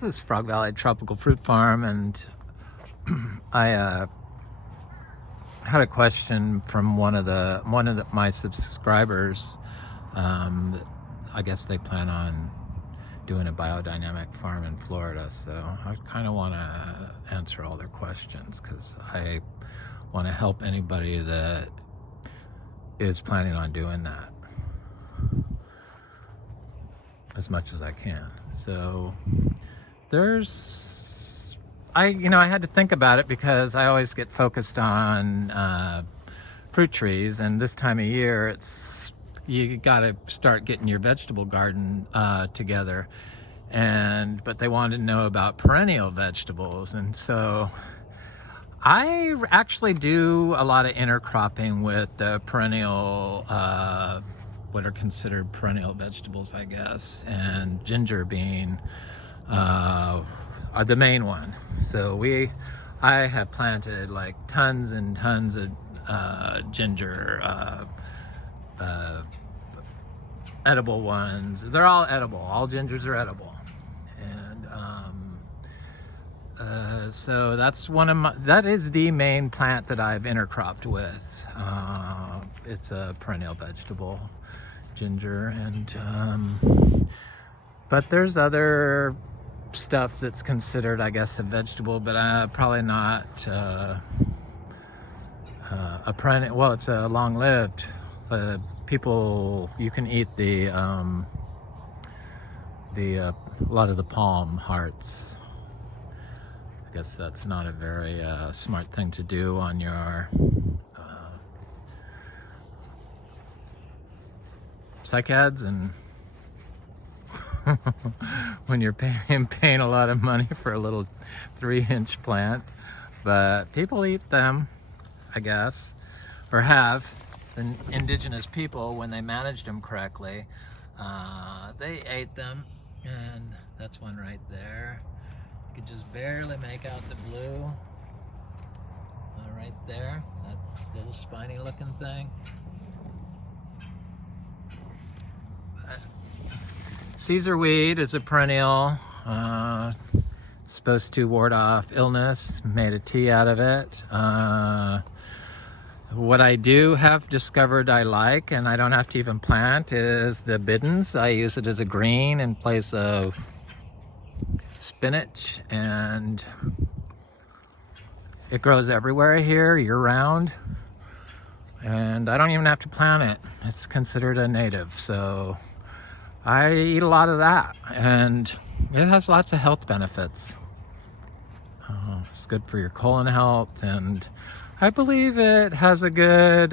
This is Frog Valley Tropical Fruit Farm, and I had a question from one of my subscribers. I guess they plan on doing a biodynamic farm in Florida, so I kind of want to answer all their questions because I want to help anybody that is planning on doing that as much as I can. So I had to think about it because I always get focused on fruit trees, and this time of year you got to start getting your vegetable garden together, but they wanted to know about perennial vegetables, and so I actually do a lot of intercropping with the perennial what are considered perennial vegetables, I guess, and ginger being are the main one. So I have planted like tons and tons of ginger, edible ones. They're all edible. All gingers are edible, and so that is the main plant that I've intercropped with. It's a perennial vegetable, ginger, and but there's other stuff that's considered, I guess, a vegetable, but probably not a perennial. Well, it's a long-lived. You can eat a lot of the palm hearts. I guess that's not a very smart thing to do on your psych ads, and when you're paying a lot of money for a little 3-inch plant. But people eat them, I guess, or have. The indigenous people, when they managed them correctly, they ate them. And that's one right there. You can just barely make out the blue right there, that little spiny looking thing. Caesar weed is a perennial, supposed to ward off illness. Made a tea out of it. What I do have discovered I like, and I don't have to even plant, is the bidens. I use it as a green in place of spinach, and it grows everywhere here year-round, and I don't even have to plant it. It's considered a native, so I eat a lot of that, and it has lots of health benefits. It's good for your colon health, and I believe it has a good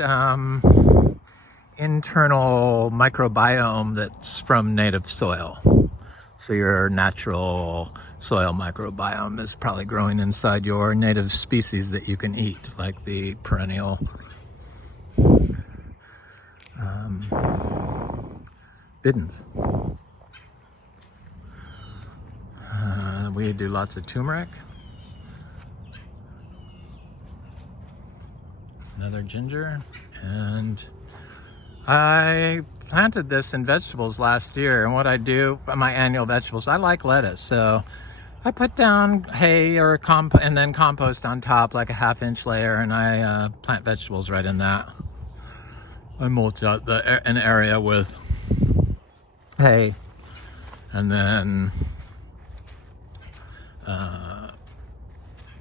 internal microbiome that's from native soil. So your natural soil microbiome is probably growing inside your native species that you can eat, like the perennial bidens. We do lots of turmeric. Another ginger, and I planted this in vegetables last year, and what I do, my annual vegetables, I like lettuce, so I put down hay or and then compost on top, like a 1/2-inch layer, and I plant vegetables right in that. I mulch out an area with hay, and then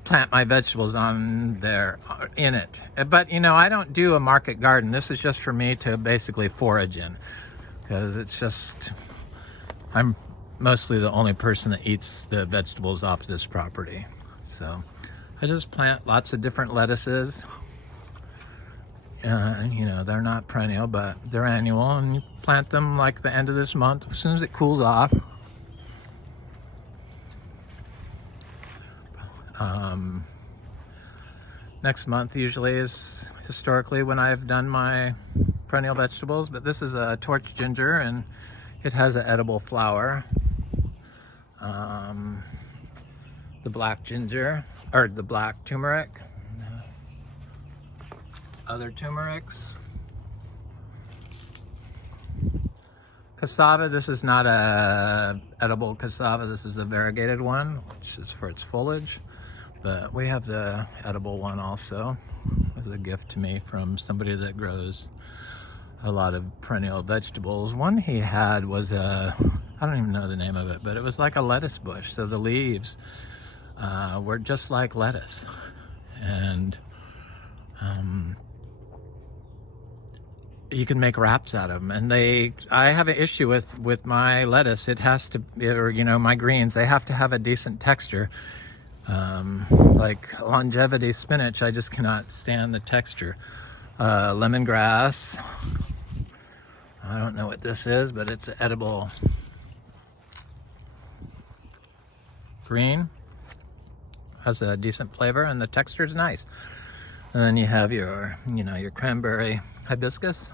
plant my vegetables on there in it. But I don't do a market garden. This is just for me to basically forage in, because it's just, I'm mostly the only person that eats the vegetables off this property. So I just plant lots of different lettuces. They're not perennial, but they're annual, and you plant them like the end of this month, as soon as it cools off. Next month usually is historically when I've done my perennial vegetables, but this is a torch ginger, and it has an edible flower. The black ginger, or the black turmeric, other turmerics, Cassava, this is not a edible cassava. This is a variegated one, which is for its foliage. But we have the edible one also. It was a gift to me from somebody that grows a lot of perennial vegetables. One he had was I don't even know the name of it, but it was like a lettuce bush. So the leaves were just like lettuce. And you can make wraps out of them. And I have an issue with my lettuce. It has to, or my greens, they have to have a decent texture. Like longevity spinach, I just cannot stand the texture. Lemongrass, I don't know what this is, but it's edible green, has a decent flavor, and the texture is nice. And then you have your cranberry hibiscus,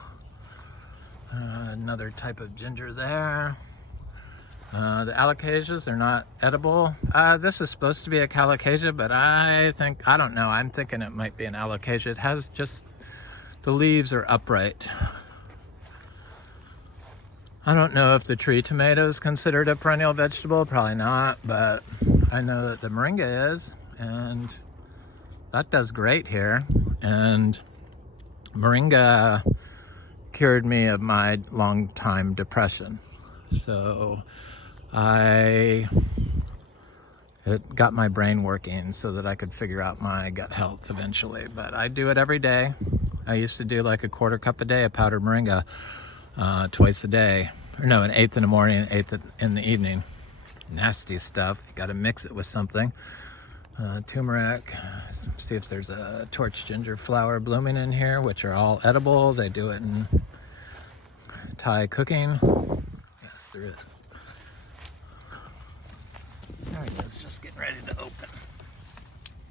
another type of ginger there. The alocasias are not edible. This is supposed to be a calocasia, but I don't know. I'm thinking it might be an alocasia. It has just, the leaves are upright. I don't know if the tree tomato is considered a perennial vegetable. Probably not, but I know that the moringa is, and that does great here. And moringa cured me of my long-time depression. So it got my brain working so that I could figure out my gut health eventually. But I do it every day. I used to do like a quarter cup a day of powdered moringa twice a day. Or no, an eighth in the morning, an eighth in the evening. Nasty stuff. You got to mix it with something. Turmeric. See if there's a torch ginger flower blooming in here, which are all edible. They do it in Thai cooking. Yes, there is. There it is, just getting ready to open.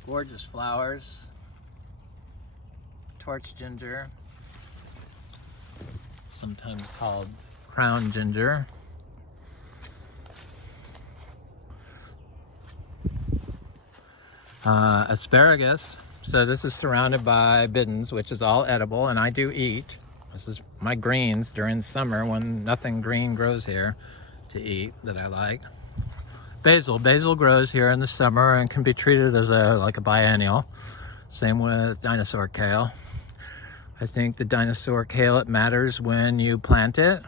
Gorgeous flowers. Torch ginger, sometimes called crown ginger. Asparagus. So this is surrounded by bidens, which is all edible, and I do eat. This is my greens during summer when nothing green grows here to eat that I like. Basil grows here in the summer and can be treated as like a biennial. Same with dinosaur kale. I think the dinosaur kale, it matters when you plant it.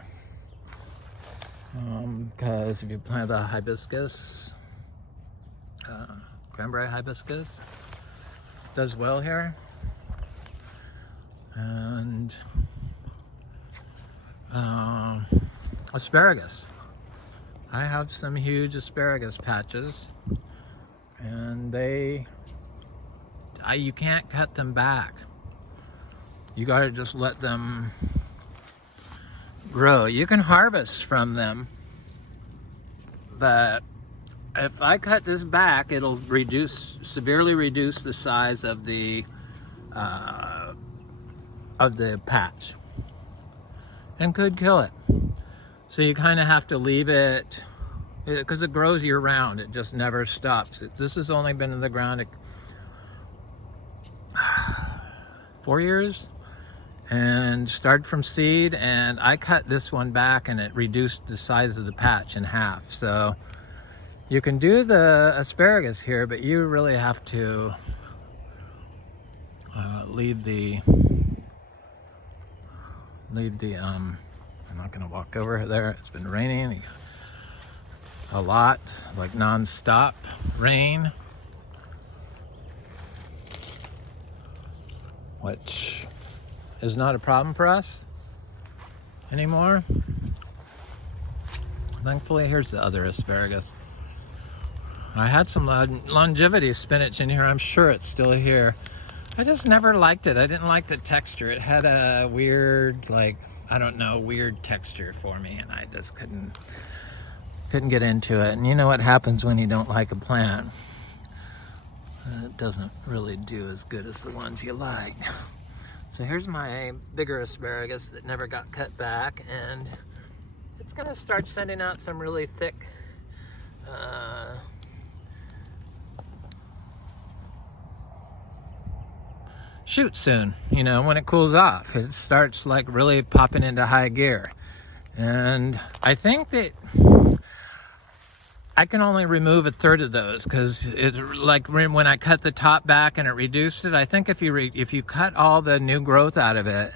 Because if you plant the hibiscus, cranberry hibiscus, does well here. And asparagus. I have some huge asparagus patches, and you can't cut them back. You gotta just let them grow. You can harvest from them, but if I cut this back, it'll severely reduce the size of the patch and could kill it. So you kind of have to leave it, because it grows year round. It just never stops. This has only been in the ground 4 years and started from seed, and I cut this one back and it reduced the size of the patch in half. So you can do the asparagus here, but you really have to leave the I'm not gonna walk over there. It's been raining a lot, like non-stop rain, which is not a problem for us anymore. Thankfully, here's the other asparagus. I had some longevity spinach in here. I'm sure it's still here. I just never liked it. I didn't like the texture. It had a weird, weird texture for me, and I just couldn't get into it. And you know what happens when you don't like a plant? It doesn't really do as good as the ones you like. So here's my bigger asparagus that never got cut back, and it's gonna start sending out some really thick shoots soon. When it cools off, it starts like really popping into high gear. And I think that I can only remove a third of those because it's like when I cut the top back and it reduced it. I think if you cut all the new growth out of it,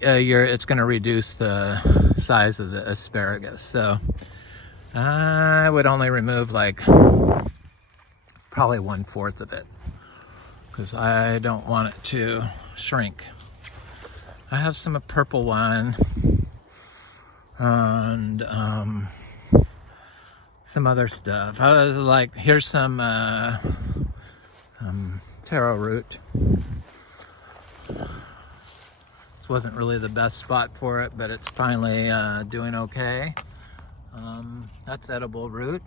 it's going to reduce the size of the asparagus. So I would only remove like probably 1/4 of it because I don't want it to shrink. I have some purple one and some other stuff. I was like, here's some taro root. This wasn't really the best spot for it, but it's finally doing okay. That's edible root.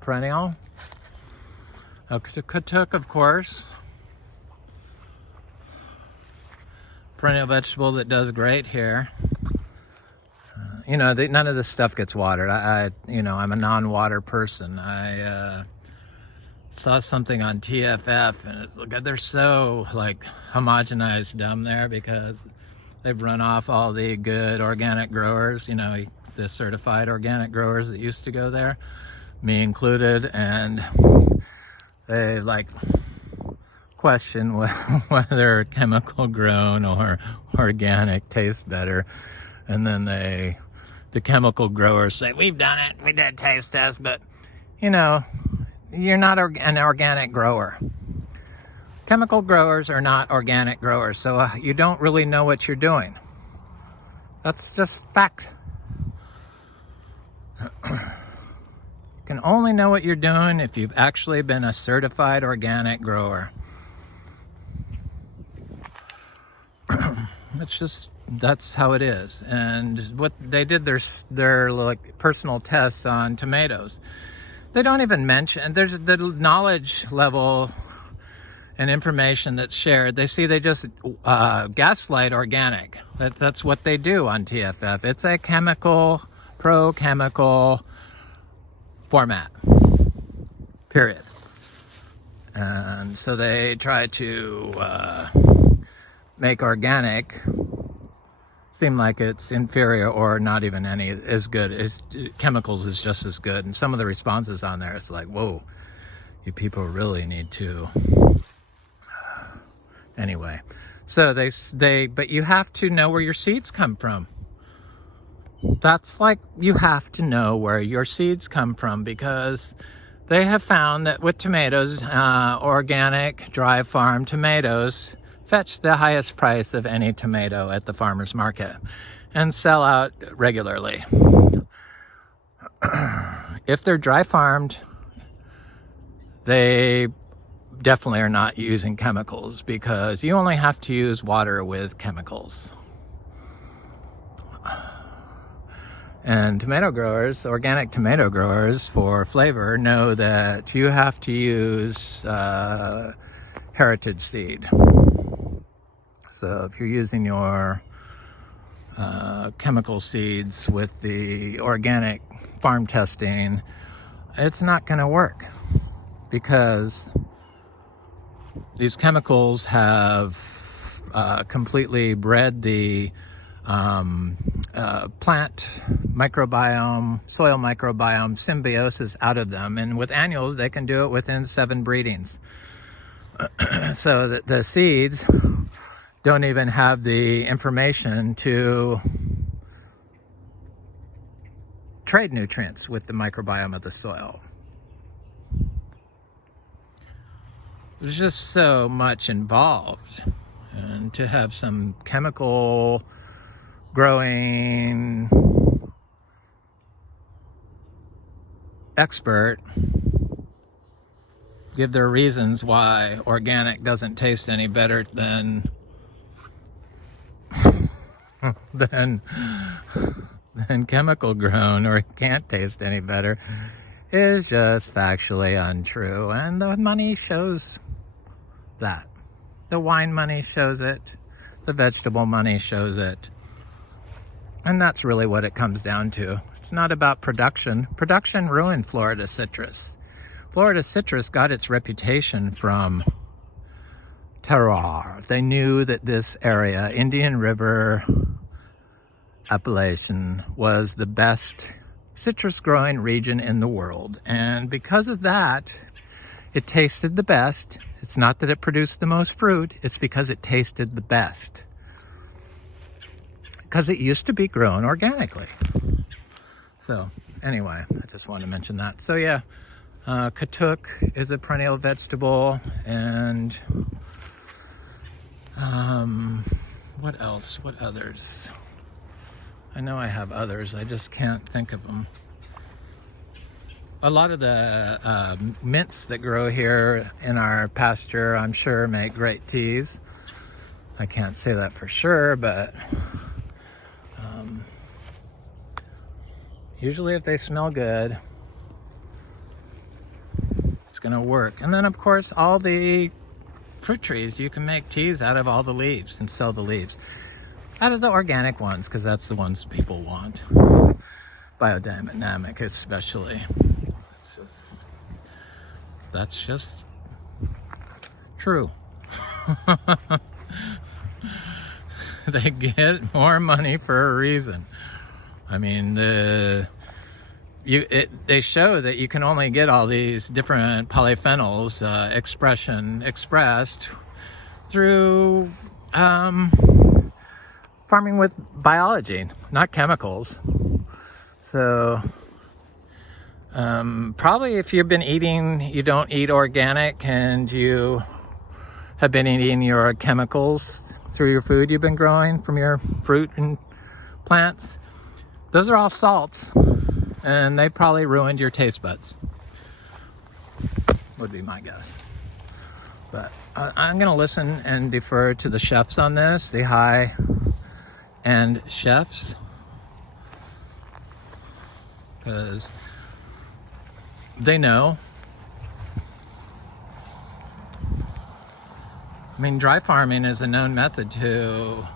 Perennial. Katuk, of course. Perennial vegetable that does great here. You know, none of this stuff gets watered. I'm a non-water person. I saw something on TFF, and it's like they're so like homogenized down there because they've run off all the good organic growers. You know, the certified organic growers that used to go there, me included, and they like question whether chemical grown or organic tastes better, and then the chemical growers say, we've done it, we did taste test, but you know, you're not an organic grower. Chemical growers are not organic growers, so you don't really know what you're doing. That's just fact. You can only know what you're doing if you've actually been a certified organic grower. That's how it is. And what they did, their like personal tests on tomatoes. They don't even mention, there's the knowledge level and information that's shared. They just gaslight organic. That's what they do on TFF. It's a pro-chemical format, period. And so they try to make organic seem like it's inferior or not even any as good. Chemicals is just as good. And some of the responses on there, it's like, whoa, you people really need to. Anyway, so but you have to know where your seeds come from. That's like, you have to know where your seeds come from, because they have found that with tomatoes, organic, dry farm tomatoes fetch the highest price of any tomato at the farmer's market and sell out regularly. If they're dry farmed, they definitely are not using chemicals, because you only have to use water with chemicals. And tomato growers, organic tomato growers, for flavor, know that you have to use heritage seed. So if you're using your chemical seeds with the organic farm testing, it's not going to work, because these chemicals have completely bred the plant microbiome, soil microbiome symbiosis out of them. And with annuals, they can do it within 7 breedings. So that the seeds don't even have the information to trade nutrients with the microbiome of the soil. There's just so much involved. And to have some chemical growing expert give their reasons why organic doesn't taste any better than chemical grown, or it can't taste any better, is just factually untrue. And the money shows that. The wine money shows it. The vegetable money shows it. And that's really what it comes down to. It's not about production. Production ruined Florida citrus. Florida citrus got its reputation from terroir. They knew that this area, Indian River, appellation was the best citrus growing region in the world. And because of that, it tasted the best. It's not that it produced the most fruit, it's because it tasted the best. Because it used to be grown organically. So anyway, I just wanted to mention that. So yeah, katuk is a perennial vegetable, and what else? What others? I know I have others, I just can't think of them. A lot of the mints that grow here in our pasture, I'm sure, make great teas. I can't say that for sure, but usually if they smell good, it's gonna work. And then of course, all the fruit trees, you can make teas out of all the leaves and sell the leaves. Out of the organic ones, because that's the ones people want. Biodynamic especially. That's just true. They get more money for a reason. I mean, they show that you can only get all these different polyphenols expressed through farming with biology, not chemicals. So probably if you've been eating, you don't eat organic, and you have been eating your chemicals through your food you've been growing from your fruit and plants, those are all salts, and they probably ruined your taste buds, would be my guess. But I'm gonna listen and defer to the chefs on this, the high-end chefs, because they know. I mean, dry farming is a known method to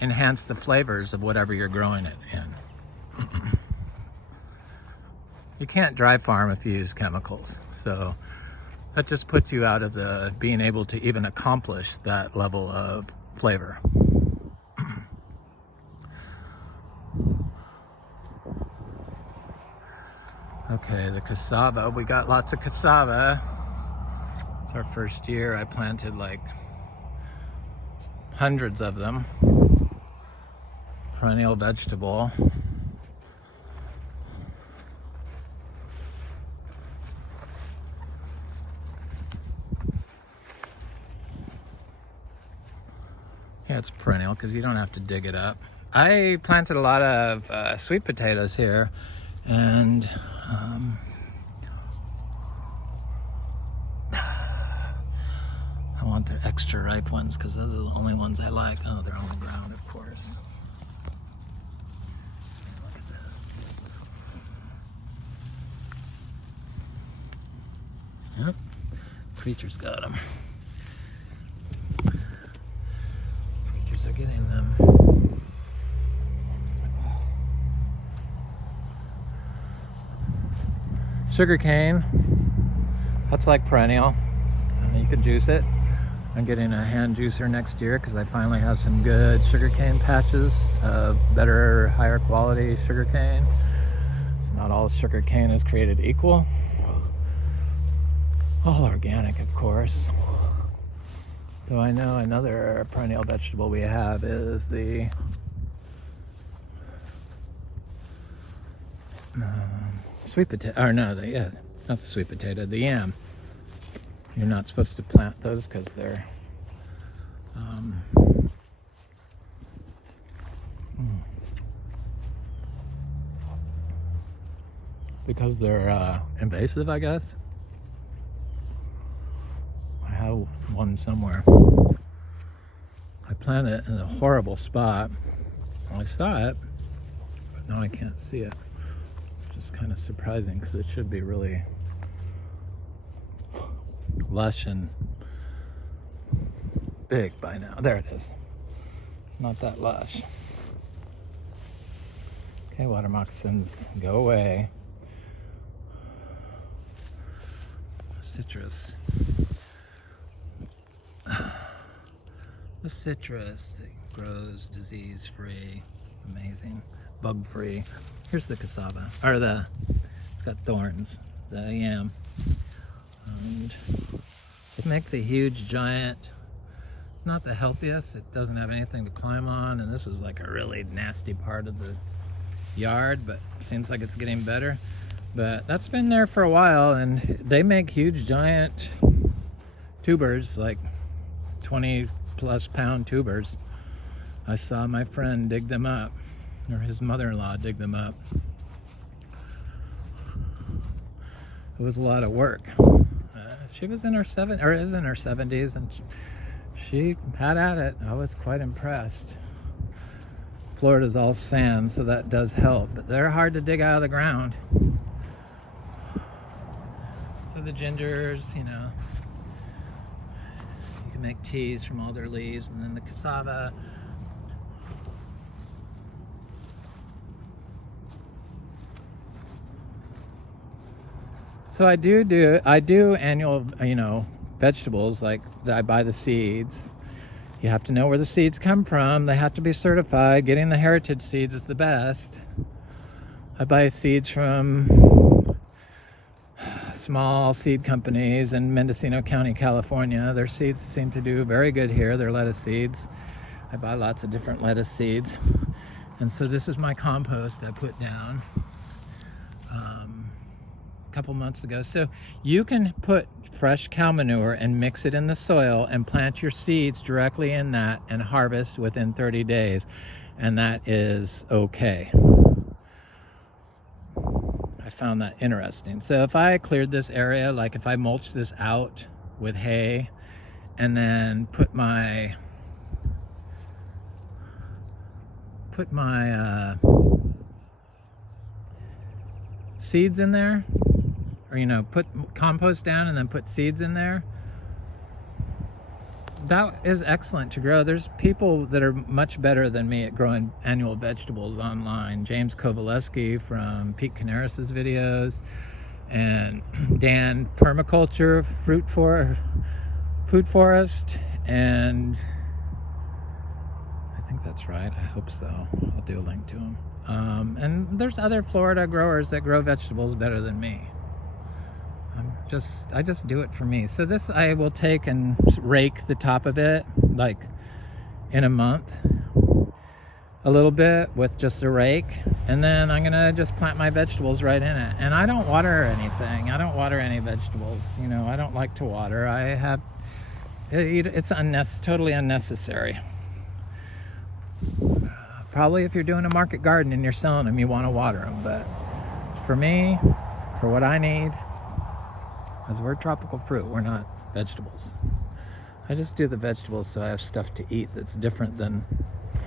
enhance the flavors of whatever you're growing it in. You can't dry farm if you use chemicals. So that just puts you out of the being able to even accomplish that level of flavor. Okay, the cassava, we got lots of cassava. It's our first year. I planted like hundreds of them. Perennial vegetable. Yeah, it's perennial because you don't have to dig it up. I planted a lot of sweet potatoes here, and I want the extra ripe ones because those are the only ones I like. Oh, they're on the ground, of course. Look at this. Yep, creatures got them. Creatures are getting them. Sugar cane, that's like perennial, and you can juice it. I'm getting a hand juicer next year because I finally have some good sugarcane patches of better, higher quality sugarcane. So not all sugarcane is created equal. All organic, of course. So I know another perennial vegetable we have is the sweet potato, or no, yeah, not the sweet potato, the yam. You're not supposed to plant those because they're invasive, I guess. I have one somewhere. I planted it in a horrible spot. Well, I saw it, but now I can't see it. Which is kind of surprising because it should be really lush and big by now. There it is. It's not that lush. Okay, water moccasins, go away. Citrus. The citrus. grows disease-free, amazing, bug-free. Here's the cassava, or it's got thorns, the yam. And it makes a huge giant. It's not the healthiest, it doesn't have anything to climb on, and this is like a really nasty part of the yard, but seems like it's getting better. But that's been there for a while, and they make huge giant tubers, like 20 plus pound tubers. I saw my friend dig them up, or his mother-in-law dig them up. It was a lot of work. She was in her is in her 70s, and she had at it. I was quite impressed. Florida's all sand, so that does help, but they're hard to dig out of the ground. So the gingers, you know, you can make teas from all their leaves, and then the cassava. So I do annual, you know, vegetables, like I buy the seeds. You have to know where the seeds come from. They have to be certified. Getting the heritage seeds is the best. I buy seeds from small seed companies in Mendocino County, California. Their seeds seem to do very good here. They're lettuce seeds. I buy lots of different lettuce seeds. And so this is my compost I put down a couple months ago. So you can put fresh cow manure and mix it in the soil and plant your seeds directly in that and harvest within 30 days. And that is okay. I found that interesting. So if I cleared this area, like if I mulch this out with hay and then put my seeds in there, or, you know, put compost down and then put seeds in there, that is excellent to grow. There's people that are much better than me at growing annual vegetables online. James Kovaleski from Pete Canaris's videos, and Dan Permaculture Food Forest, and I think that's right. I hope so. I'll do a link to him. And there's other Florida growers that grow vegetables better than me. I just do it for me. So this I will take and rake the top of it, like in a month, a little bit with just a rake, and then I'm gonna just plant my vegetables right in it. And I don't water anything. I don't water any vegetables. You know, I don't like to water. It's totally unnecessary. Probably if you're doing a market garden and you're selling them, you want to water them. But for me, for what I need, as we're tropical fruit, we're not vegetables. I just do the vegetables so I have stuff to eat that's different than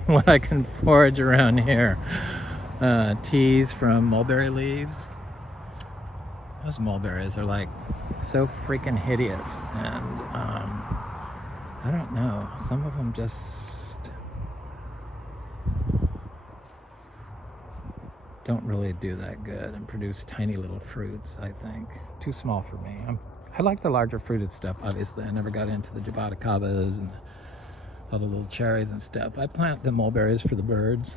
what I can forage around here. Teas from mulberry leaves. Those mulberries are like so freaking hideous, and I don't know, some of them just don't really do that good and produce tiny little fruits. I think too small for me. I like the larger fruited stuff, obviously. I never got into the jaboticabas and all the little cherries and stuff. I plant the mulberries for the birds,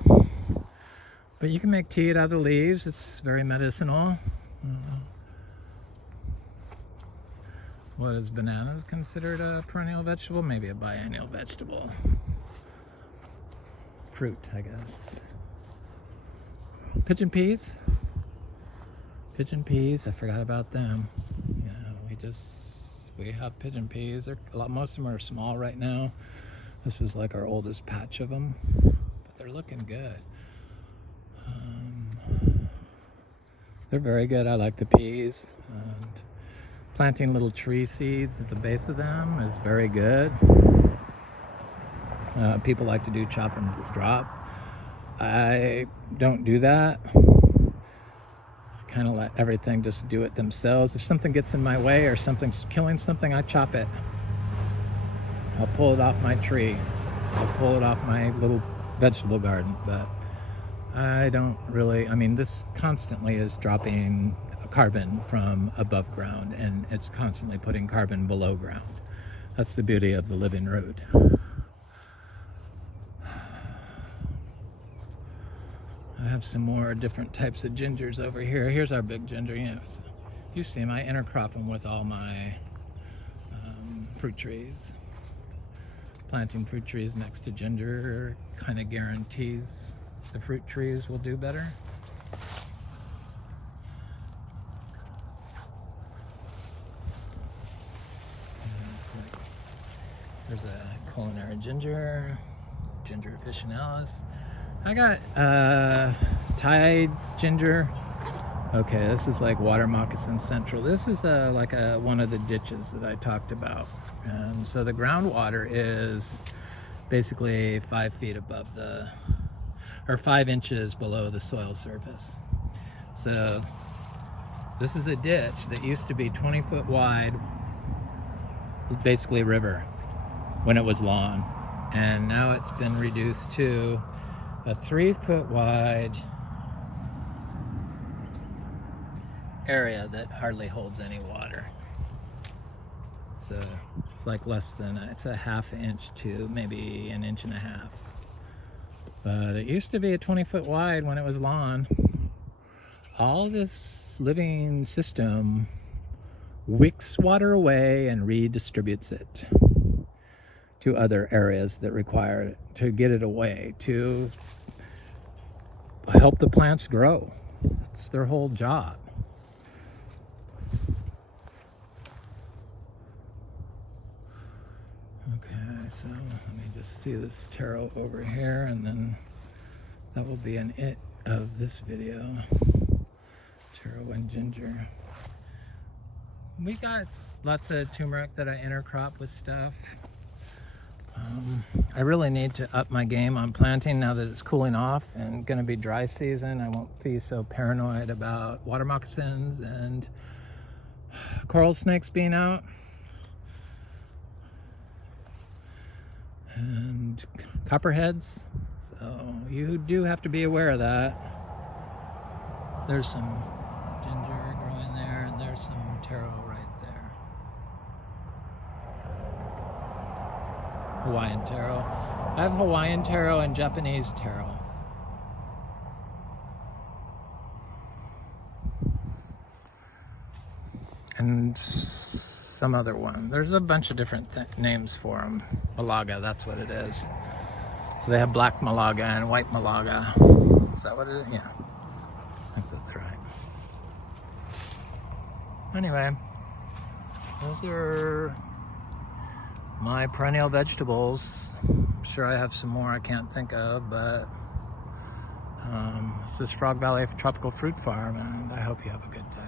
but you can make tea out of the leaves. It's very medicinal. What is bananas considered a perennial vegetable? Maybe a biennial vegetable. Fruit, I guess. Pigeon peas. Pigeon peas, I forgot about them. Yeah, we have pigeon peas. Most of them are small right now. This was like our oldest patch of them, but they're looking good. They're very good. I like the peas. And planting little tree seeds at the base of them is very good. People like to do chop and drop. I don't do that. I kind of let everything just do it themselves. If something gets in my way or something's killing something, I chop it. I'll pull it off my tree. I'll pull it off my little vegetable garden. But I don't really, this constantly is dropping carbon from above ground, and it's constantly putting carbon below ground. That's the beauty of the living root. have some more different types of gingers over here. Here's our big ginger. Yes, you see them. I intercrop them with all my fruit trees. Planting fruit trees next to ginger kind of guarantees the fruit trees will do better. There's a culinary ginger officinalis. I got Thai ginger. Okay, this is like water moccasin central. This is like one of the ditches that I talked about. And so the groundwater is basically 5 feet above or 5 inches below the soil surface. So this is a ditch that used to be 20 foot wide, basically a river when it was lawn. And now it's been reduced to a 3 foot wide area that hardly holds any water. So it's like it's a ½ inch to maybe an inch and a half. But it used to be a 20 foot wide when it was lawn. All this living system wicks water away and redistributes it to other areas that require it, to get it away, to help the plants grow. It's their whole job. Okay, so let me just see this taro over here, and then that will be an it of this video. Taro and ginger. We got lots of turmeric that I intercrop with stuff. I really need to up my game on planting now that it's cooling off and going to be dry season. I won't be so paranoid about water moccasins and coral snakes being out. And copperheads. So you do have to be aware of that. There's some ginger growing there, and there's some taro right there. Hawaiian taro. I have Hawaiian taro and Japanese taro. And some other one. There's a bunch of different names for them. Malaga, that's what it is. So they have black Malaga and white Malaga. Is that what it is? Yeah. I think that's right. Anyway, those are my perennial vegetables. I'm sure I have some more I can't think of, but this is Frog Valley Tropical Fruit Farm, and I hope you have a good day.